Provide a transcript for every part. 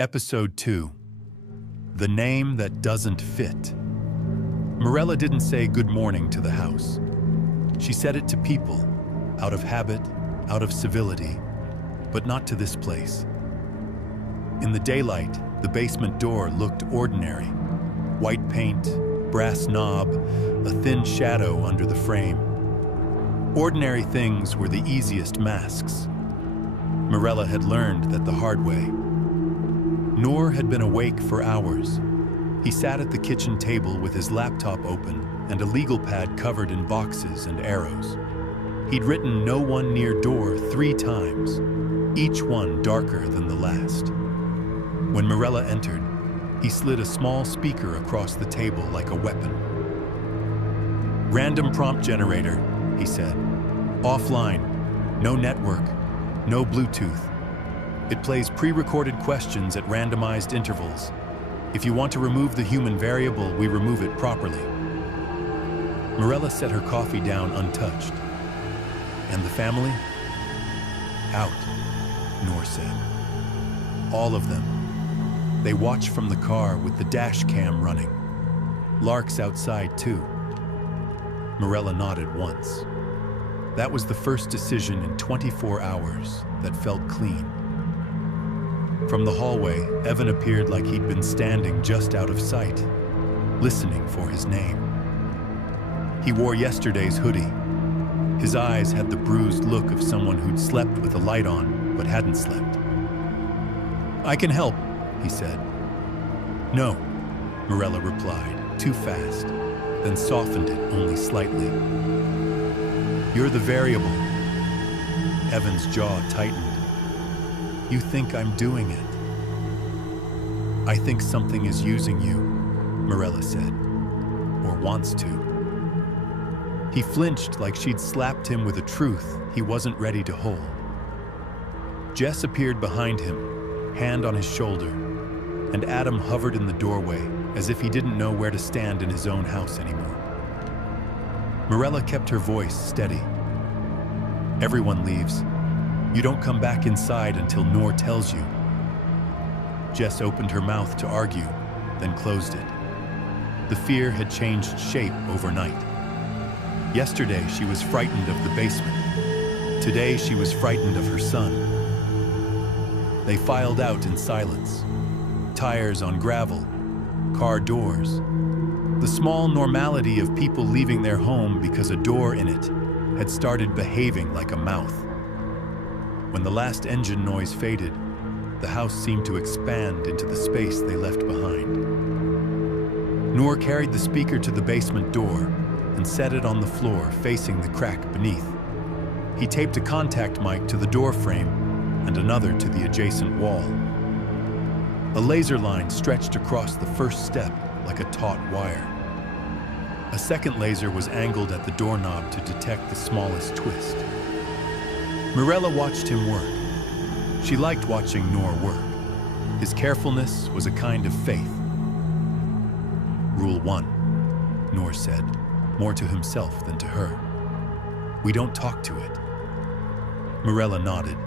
Episode 2. The Name That Doesn't Fit. Morella didn't say good morning to the house. She said it to people, out of habit, out of civility, but not to this place. In the daylight, the basement door looked ordinary. White paint, brass knob, a thin shadow under the frame. Ordinary things were the easiest masks. Morella had learned that the hard way. Noor had been awake for hours. He sat at the kitchen table with his laptop open and a legal pad covered in boxes and arrows. He'd written "no one near door" 3 times, each one darker than the last. When Morella entered, he slid a small speaker across the table like a weapon. "Random prompt generator," he said. "Offline, no network, no Bluetooth. It plays pre-recorded questions at randomized intervals. If you want to remove the human variable, we remove it properly." Morella set her coffee down untouched. "And the family?" "Out," Noor said. "All of them. They watch from the car with the dash cam running. Lark's outside too." Morella nodded once. That was the first decision in 24 hours that felt clean. From the hallway, Evan appeared like he'd been standing just out of sight, listening for his name. He wore yesterday's hoodie. His eyes had the bruised look of someone who'd slept with a light on, but hadn't slept. "I can help," he said. "No," Morella replied, too fast, then softened it only slightly. "You're the variable." Evan's jaw tightened. "You think I'm doing it?" "I think something is using you," Morella said. "Or wants to." He flinched like she'd slapped him with a truth he wasn't ready to hold. Jess appeared behind him, hand on his shoulder, and Adam hovered in the doorway as if he didn't know where to stand in his own house anymore. Morella kept her voice steady. "Everyone leaves. You don't come back inside until Noor tells you." Jess opened her mouth to argue, then closed it. The fear had changed shape overnight. Yesterday she was frightened of the basement. Today she was frightened of her son. They filed out in silence. Tires on gravel, car doors. The small normality of people leaving their home because a door in it had started behaving like a mouth. When the last engine noise faded, the house seemed to expand into the space they left behind. Noor carried the speaker to the basement door and set it on the floor facing the crack beneath. He taped a contact mic to the door frame and another to the adjacent wall. A laser line stretched across the first step like a taut wire. A second laser was angled at the doorknob to detect the smallest twist. Morella watched him work. She liked watching Noor work. His carefulness was a kind of faith. "Rule 1, Noor said, more to himself than to her. "We don't talk to it." Morella nodded.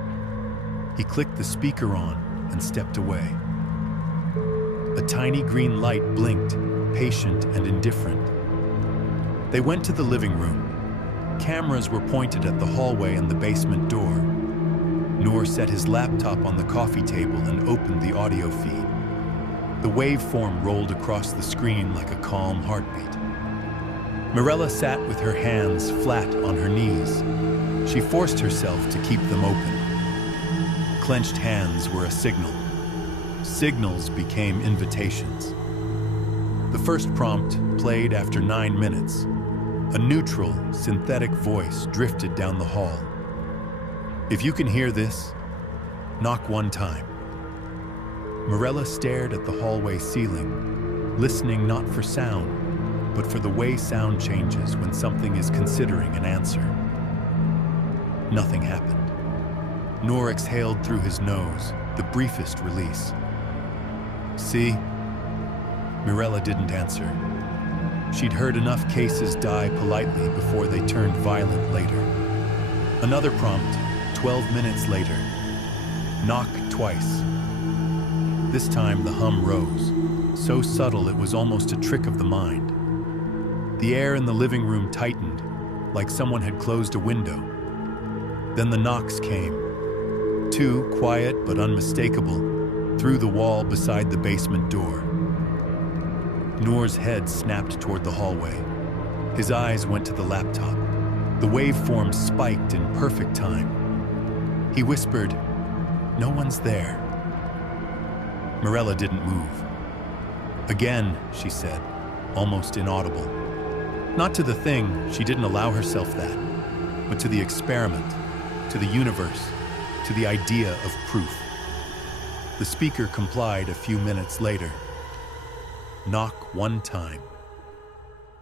He clicked the speaker on and stepped away. A tiny green light blinked, patient and indifferent. They went to the living room. Cameras were pointed at the hallway and the basement door. Noor set his laptop on the coffee table and opened the audio feed. The waveform rolled across the screen like a calm heartbeat. Morella sat with her hands flat on her knees. She forced herself to keep them open. Clenched hands were a signal. Signals became invitations. The first prompt played after 9 minutes. A neutral, synthetic voice drifted down the hall. "If you can hear this, knock 1 time." Morella stared at the hallway ceiling, listening not for sound, but for the way sound changes when something is considering an answer. Nothing happened. Noor exhaled through his nose, the briefest release. "See?" Morella didn't answer. She'd heard enough cases die politely before they turned violent later. Another prompt, 12 minutes later. "Knock twice." This time the hum rose, so subtle it was almost a trick of the mind. The air in the living room tightened, like someone had closed a window. Then the knocks came. Two, quiet but unmistakable, through the wall beside the basement door. Noor's head snapped toward the hallway. His eyes went to the laptop. The waveform spiked in perfect time. He whispered, "No one's there." Mirella didn't move. "Again," she said, almost inaudible. Not to the thing, she didn't allow herself that, but to the experiment, to the universe, to the idea of proof. The speaker complied a few minutes later. Knock one time.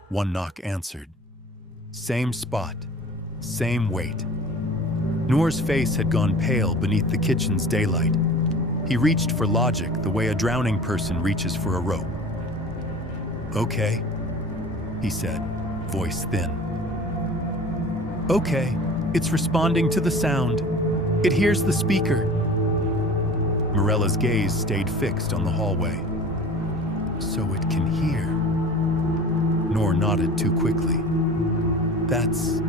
One knock answered. Same spot, same weight. Noor's face had gone pale beneath the kitchen's daylight. He reached for logic the way a drowning person reaches for a rope. "Okay," he said, voice thin. "Okay, it's responding to the sound. It hears the speaker." Mirella's gaze stayed fixed on the hallway. "So it can hear." Noor nodded too quickly. That's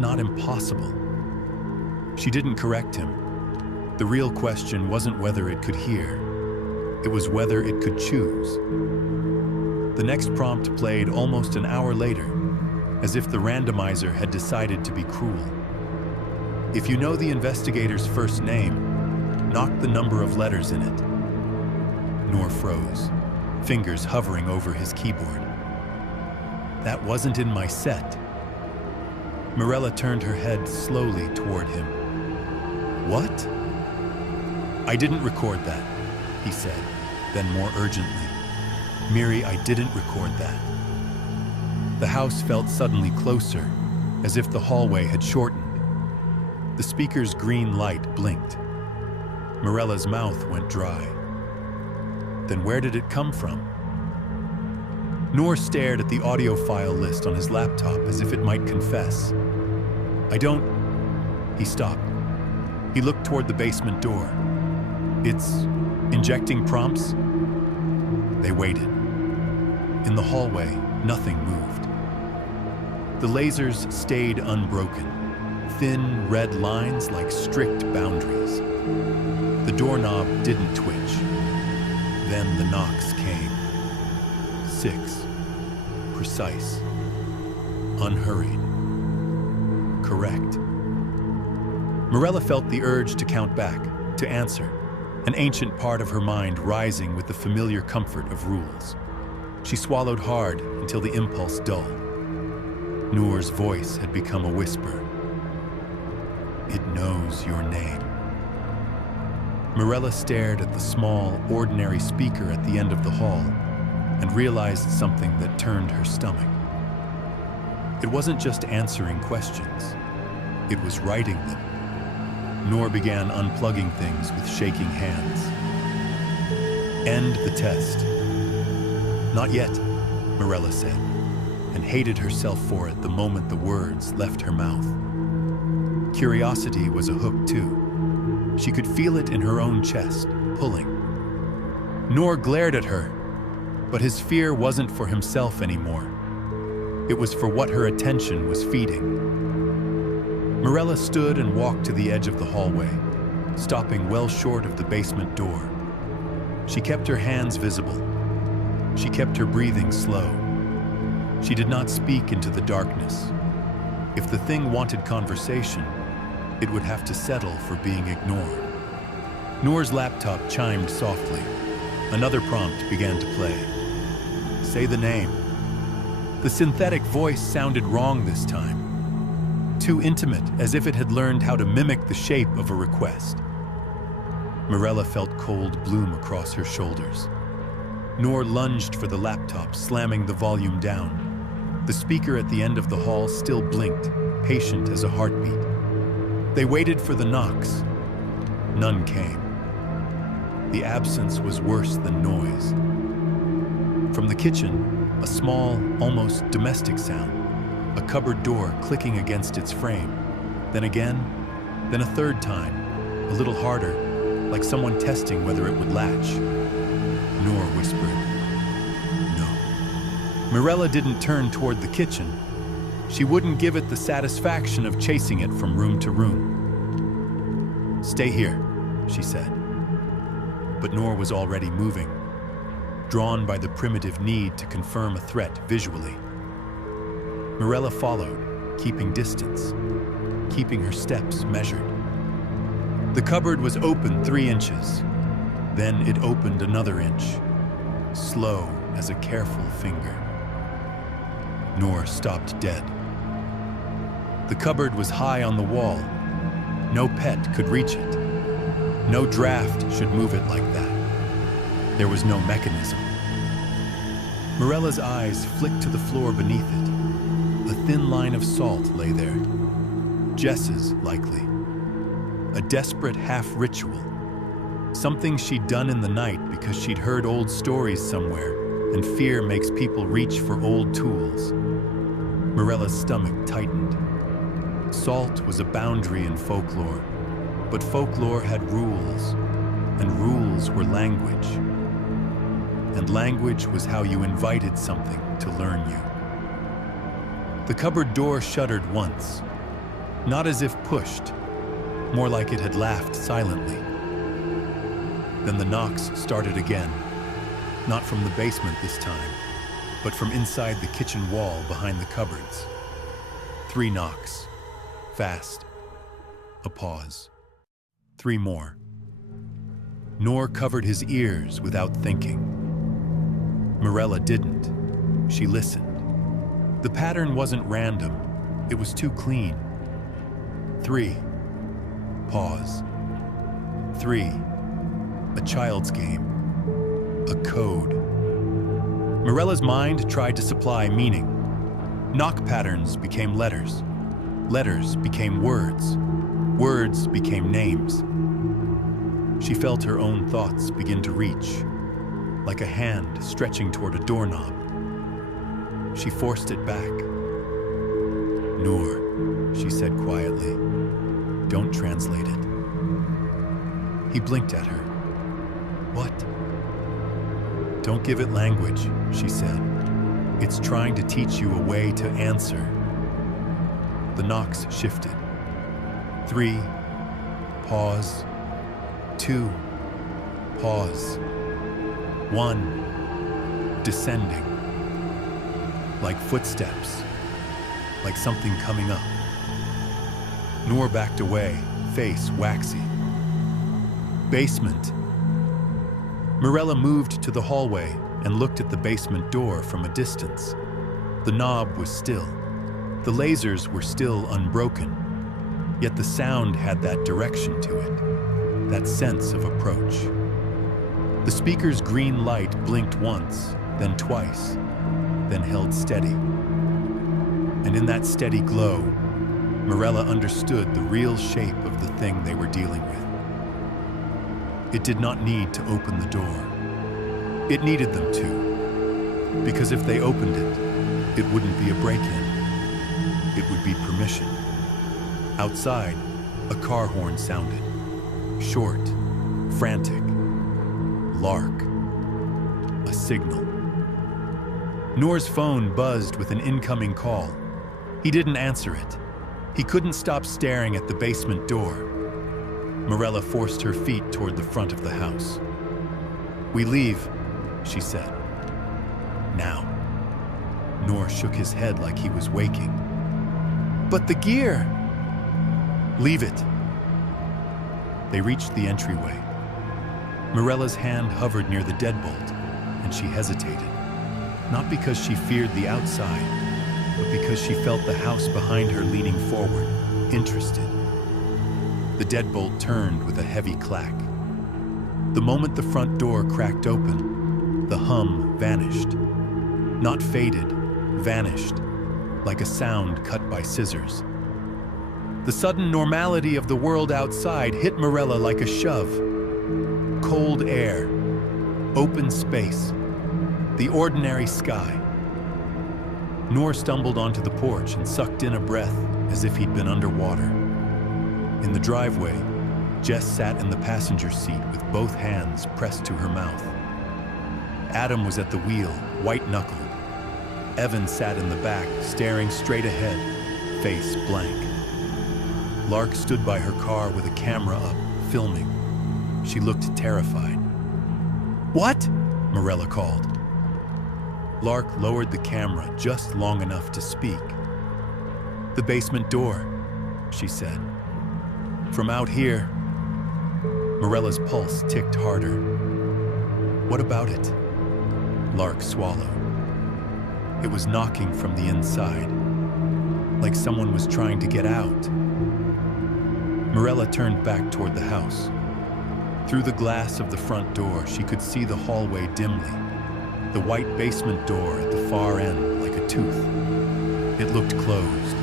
not impossible." She didn't correct him. The real question wasn't whether it could hear. It was whether it could choose. The next prompt played almost an hour later, as if the randomizer had decided to be cruel. If you know the investigator's first name, knock the number of letters in it. Noor froze, fingers hovering over his keyboard. "That wasn't in my set." Mirella turned her head slowly toward him. "What?" "I didn't record that," he said, then more urgently. "Miri, I didn't record that." The house felt suddenly closer, as if the hallway had shortened. The speaker's green light blinked. Mirella's mouth went dry. Then where did it come from? Noor stared at the audio file list on his laptop as if it might confess. "I don't..." He stopped. He looked toward the basement door. "It's injecting prompts?" They waited. In the hallway, nothing moved. The lasers stayed unbroken, thin red lines like strict boundaries. The doorknob didn't twitch. Then the knocks came. 6. Precise. Unhurried. Correct. Mirella felt the urge to count back, to answer, an ancient part of her mind rising with the familiar comfort of rules. She swallowed hard until the impulse dulled. Noor's voice had become a whisper. "It knows your name." Mirella stared at the small, ordinary speaker at the end of the hall and realized something that turned her stomach. It wasn't just answering questions. It was writing them. Noor began unplugging things with shaking hands. "End the test." "Not yet," Mirella said, and hated herself for it the moment the words left her mouth. Curiosity was a hook too. She could feel it in her own chest, pulling. Noor glared at her, but his fear wasn't for himself anymore. It was for what her attention was feeding. Mirella stood and walked to the edge of the hallway, stopping well short of the basement door. She kept her hands visible. She kept her breathing slow. She did not speak into the darkness. If the thing wanted conversation, it would have to settle for being ignored. Noor's laptop chimed softly. Another prompt began to play. "Say the name." The synthetic voice sounded wrong this time. Too intimate, as if it had learned how to mimic the shape of a request. Mirella felt cold bloom across her shoulders. Noor lunged for the laptop, slamming the volume down. The speaker at the end of the hall still blinked, patient as a heartbeat. They waited for the knocks. None came. The absence was worse than noise. From the kitchen, a small, almost domestic sound. A cupboard door clicking against its frame. Then again, then a third time, a little harder, like someone testing whether it would latch. Noor whispered, "No." Mirella didn't turn toward the kitchen. She wouldn't give it the satisfaction of chasing it from room to room. "Stay here," she said. But Noor was already moving, drawn by the primitive need to confirm a threat visually. Mirella followed, keeping distance, keeping her steps measured. The cupboard was open 3 inches. Then it opened another inch, slow as a careful finger. Noor stopped dead. The cupboard was high on the wall. No pet could reach it. No draft should move it like that. There was no mechanism. Mirella's eyes flicked to the floor beneath it. A thin line of salt lay there. Jess's, likely. A desperate half-ritual. Something she'd done in the night because she'd heard old stories somewhere, and fear makes people reach for old tools. Mirella's stomach tightened. Salt was a boundary in folklore, but folklore had rules, and rules were language. And language was how you invited something to learn you. The cupboard door shuddered once, not as if pushed, more like it had laughed silently. Then the knocks started again, not from the basement this time, but from inside the kitchen wall behind the cupboards. 3 knocks, fast, a pause. 3 more. Noor covered his ears without thinking. Mirella didn't. She listened. The pattern wasn't random. It was too clean. 3. Pause. 3. A child's game. A code. Mirella's mind tried to supply meaning. Knock patterns became letters. Letters became words. Words became names. She felt her own thoughts begin to reach, like a hand stretching toward a doorknob. She forced it back. "Noor," she said quietly. "Don't translate it." He blinked at her. "What?" "Don't give it language," she said. "It's trying to teach you a way to answer." The knocks shifted. 3. Pause. 2. Pause. 1. Descending. Like footsteps. Like something coming up. Noor backed away, face waxy. Basement. Mirella moved to the hallway and looked at the basement door from a distance. The knob was still. The lasers were still unbroken. Yet the sound had that direction to it, that sense of approach. The speaker's green light blinked once, then twice, then held steady. And in that steady glow, Mirella understood the real shape of the thing they were dealing with. It did not need to open the door. It needed them to, because if they opened it, it wouldn't be a break-in. It would be permission. Outside, a car horn sounded. Short, frantic. Lark. A signal. Noor's phone buzzed with an incoming call. He didn't answer it. He couldn't stop staring at the basement door. Mirella forced her feet toward the front of the house. "We leave," she said. "Now." Noor shook his head like he was waking. "But the gear!" "Leave it." They reached the entryway. Mirella's hand hovered near the deadbolt, and she hesitated. Not because she feared the outside, but because she felt the house behind her leaning forward, interested. The deadbolt turned with a heavy clack. The moment the front door cracked open, the hum vanished. Not faded, vanished, like a sound cut by scissors. The sudden normality of the world outside hit Mirella like a shove. Cold air, open space, the ordinary sky. Noor stumbled onto the porch and sucked in a breath as if he'd been underwater. In the driveway, Jess sat in the passenger seat with both hands pressed to her mouth. Adam was at the wheel, white-knuckled. Evan sat in the back, staring straight ahead, face blank. Lark stood by her car with a camera up, filming. She looked terrified. "What?" Morella called. Lark lowered the camera just long enough to speak. "The basement door," she said. "From out here." Morella's pulse ticked harder. "What about it?" Lark swallowed. It was knocking from the inside, like someone was trying to get out. Morella turned back toward the house. Through the glass of the front door, she could see the hallway dimly, the white basement door at the far end like a tooth. It looked closed.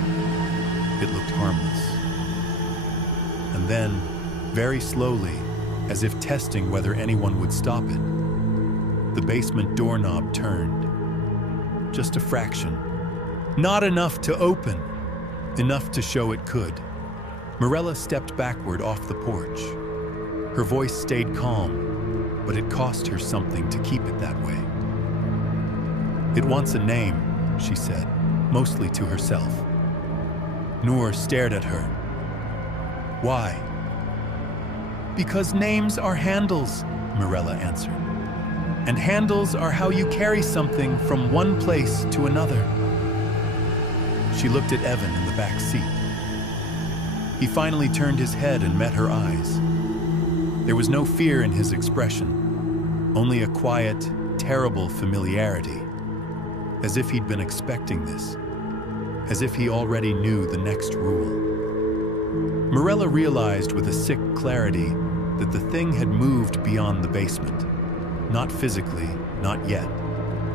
It looked harmless. And then, very slowly, as if testing whether anyone would stop it, the basement doorknob turned. Just a fraction. Not enough to open, enough to show it could. Morella stepped backward off the porch. Her voice stayed calm, but it cost her something to keep it that way. "It wants a name," she said, mostly to herself. Noor stared at her. "Why?" "Because names are handles," Morella answered. "And handles are how you carry something from one place to another." She looked at Evan in the back seat. He finally turned his head and met her eyes. There was no fear in his expression, only a quiet, terrible familiarity, as if he'd been expecting this, as if he already knew the next rule. Morella realized with a sick clarity that the thing had moved beyond the basement. Not physically, not yet,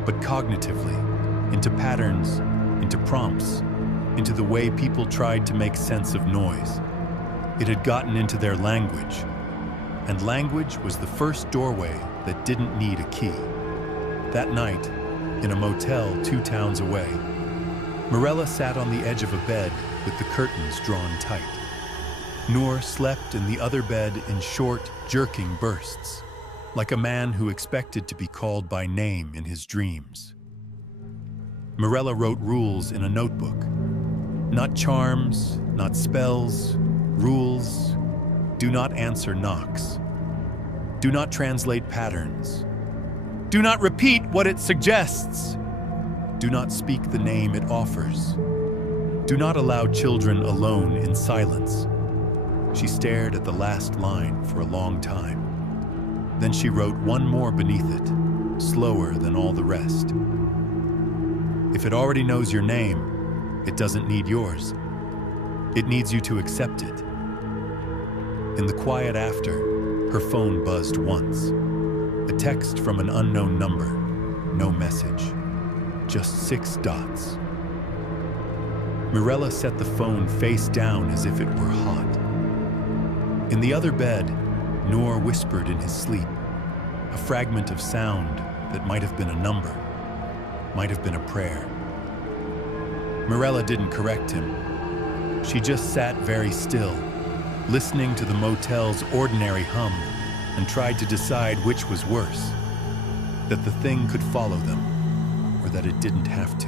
but cognitively, into patterns, into prompts, into the way people tried to make sense of noise. It had gotten into their language, and language was the first doorway that didn't need a key. That night, in a motel 2 towns away, Morella sat on the edge of a bed with the curtains drawn tight. Noor slept in the other bed in short, jerking bursts, like a man who expected to be called by name in his dreams. Morella wrote rules in a notebook. Not charms, not spells, rules. Do not answer knocks. Do not translate patterns. Do not repeat what it suggests. Do not speak the name it offers. Do not allow children alone in silence. She stared at the last line for a long time. Then she wrote one more beneath it, slower than all the rest. If it already knows your name, it doesn't need yours. It needs you to accept it. In the quiet after, her phone buzzed once. A text from an unknown number. No message. Just 6 dots. Morella set the phone face down as if it were hot. In the other bed, Noor whispered in his sleep, a fragment of sound that might have been a number, might have been a prayer. Morella didn't correct him. She just sat very still, listening to the motel's ordinary hum, and tried to decide which was worse, that the thing could follow them, or that it didn't have to.